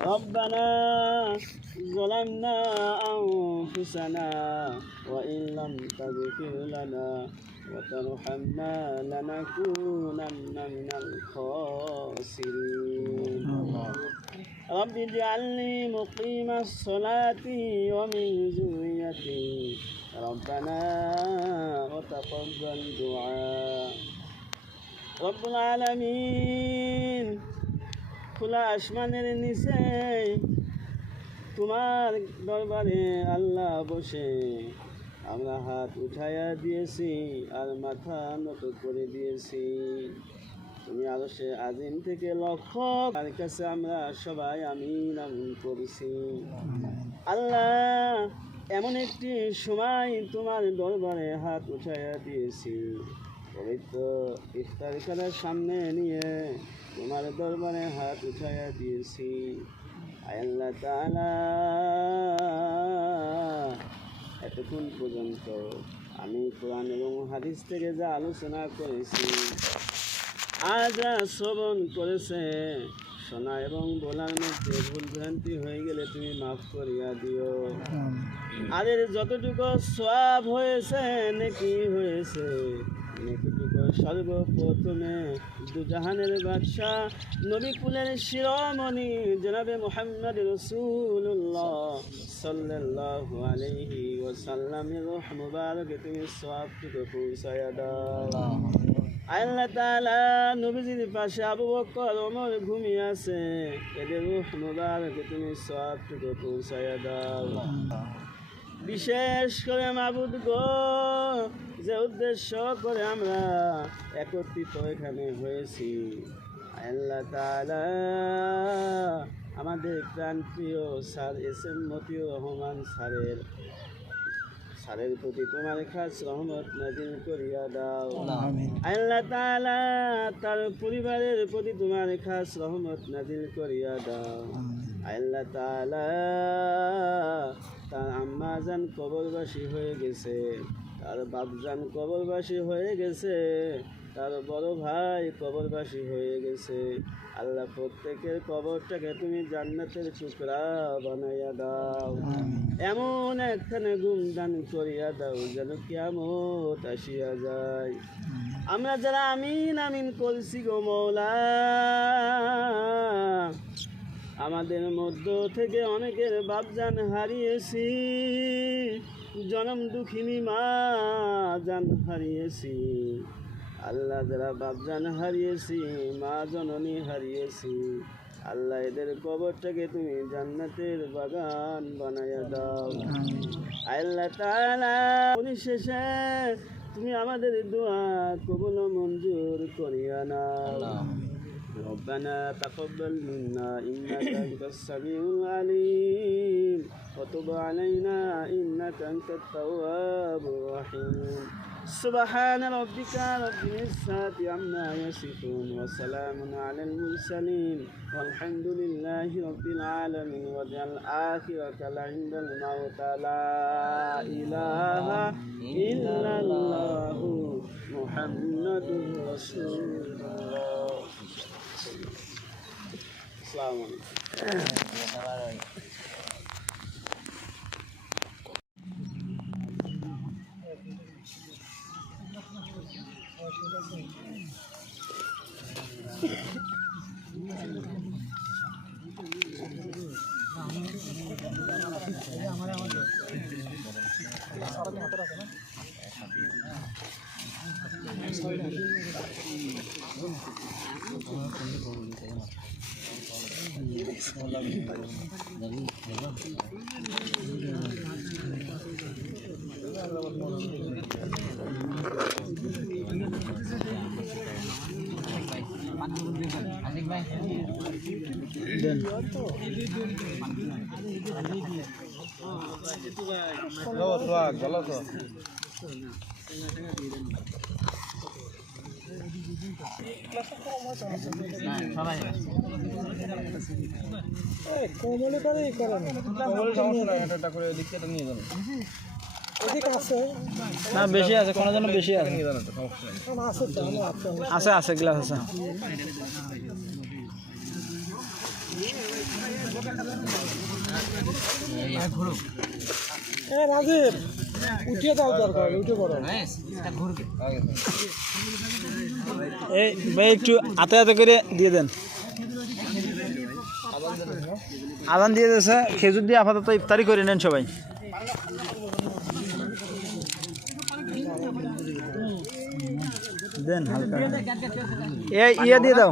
ربنا ظلمنا أنفسنا وإن لم تغفر لنا وترحمنا لنكونن من الخاسرين. رب اجعلني مقيم الصلاة ومن ذريتي. ربنا وتقبل دعاء. رب العالمين. খোলা আসমানের নিচে তোমার দরবারে আল্লাহ বসে। আমরা হাত উঠাইয়া দিয়েছি আর মাথা নত করে দিয়েছি। তুমি আরও সে আজিম থেকে লক্ষ্য তার কাছে আমরা সবাই আমি আমিন করেছি। আল্লাহ, এমন একটি সময় তোমার দরবারে হাত উঠাইয়া দিয়েছি। পবিত্র ইফতার করার সামনে নিয়ে তোমার দরবারে হাত উঠাইয়া দিয়েছি। আল্লাহ তাআলা। এতক্ষণ পর্যন্ত আমি কোরআন এবং হাদিস থেকে যা আলোচনা করেছি আজ যা শ্রবণ করেছে শোনা এবং বলার মধ্যে ভুল ভ্রান্তি হয়ে গেলে তুমি মাফ করিয়া দিও। আর এর যতটুকু সব হয়েছে নাকি হয়েছে সর্বপ্রথমে দুজাহানের বাদশাহ নবী কুলের শিরোমণি জনাবে মোহাম্মদ রসুল্লাহ সাল্লাল্লাহু আলাইহি ওয়াসাল্লামের রহ মুবারকে তুমি দাও। আল্লাহ নবীজির পাশে আবু বকর, ওমর ঘুমিয়ে আছে। এদের তুমি দাও। বিশেষ করে মাবুদ গো যে উদ্দেশ্য করে আমরা একত্রিত এখানে হয়েছি। আল্লাহ তাআলা আমাদের প্রাণপ্রিয় sir S M Motiur Rahman স্যারের স্যারের প্রতি তোমার খাস রহমত নাজিল করিয়া দাও। আল্লাহ তাআলা তার পরিবারের প্রতি তোমার খাস রহমত নাজিল করিয়া দাও। আল্লাহ তাআলা তার আম্মা জান কবরবাসী হয়ে গেছে তার বাপ বাপজান কবরবাসী হয়ে গেছে তার বড় ভাই কবরবাসী হয়ে গেছে। আল্লাহ প্রত্যেকের কবরটাকে তুমি জান্নাতের টুকরা বানাইয়া দাও। এমন একখানে গুমদান করিয়া দাও যেন কিয়ামত আসিয়া যায়। আমরা যারা আমিন আমিন করছি গো মৌলা আমাদের মধ্য থেকে অনেকের বাপজান হারিয়েছি জনম দুঃখিনী মা জান হারিয়েছি। আল্লাহ যারা বাপজান হারিয়েছি মা জননী হারিয়েছি আল্লাহ এদের কবরটাকে তুমি জান্নাতের বাগান বানাইয়া দাও। আল্লাহ তাআলা পরিশেষে তুমি আমাদের দোয়া কবুল মঞ্জুর করিয়া নাও। ربنا تقبل منا إنك أنت السميع العليم وتب علينا إنك أنت التواب الرحيم. سبحان ربك رب العزة عما يصفون وسلام على المرسلين والحمد لله رب العالمين واجعل آخر عند الموت لا إله إلا الله محمد رسول الله. Assalamualaikum. গলত গলত কোমলে করে ই করে না এদিকে আছে না বেশি আছে, কোনো জন্য বেশি আছে। আছে আছে গ্লাস আছে। রাজীব। উঠিয়ে দাও, দরকার উঠে পড়ো। এই ভাই, একটু হাতে হাতে করে দিয়ে দেন। আদান দিয়ে দিয়েছে, খেজুর দিয়ে আপাতত ইফতারি করে নেন সবাই। দেন হালকা। এই ইয়ে দিয়ে দাও।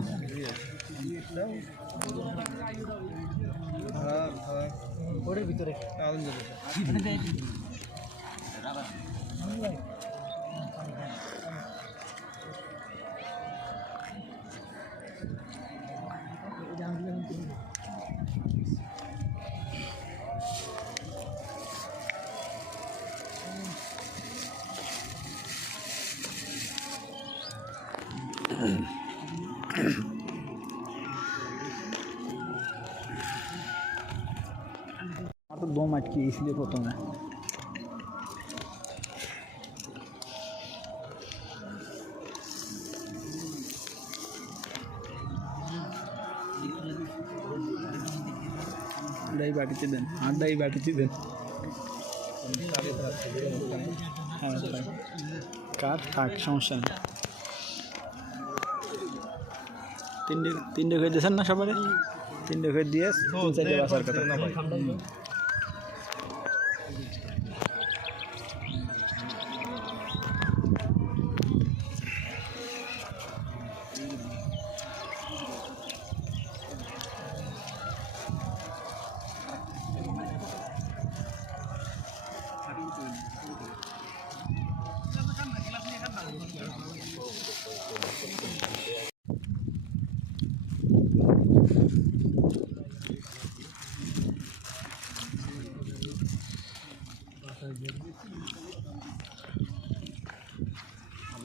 तो दो मटकी इसलिए होता है ডাই বাটিতে দেন, আর ডাই বাটিতে দেন। তাই। থাক, সমস্যা নেই। তিনটে তিনটে খেয়ে দিয়েছেন না সবারে? তিনটে খেয়ে দিয়ে বাসার কথা।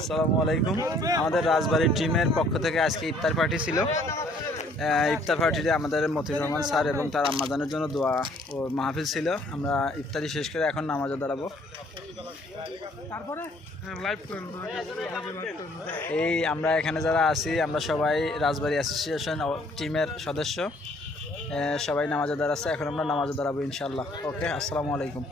আসসালামু আলাইকুম। আমাদের রাজবাড়ির টিমের পক্ষ থেকে আজকে ইফতার পার্টি ছিল। ইফতার পার্টিতে আমাদের মতিউর রহমান স্যার এবং তার আম্মাজানের জন্য দোয়া ও মাহফিল ছিল। আমরা ইফতারি শেষ করে এখন নামাজে দাঁড়াবো। এই আমরা এখানে যারা আছি, আমরা সবাই রাজবাড়ি অ্যাসোসিয়েশন টিমের সদস্য। সবাই নামাজে দাঁড়াচ্ছে, এখন আমরা নামাজে দাঁড়াবো ইনশাল্লাহ ওকে, আসসালামু আলাইকুম।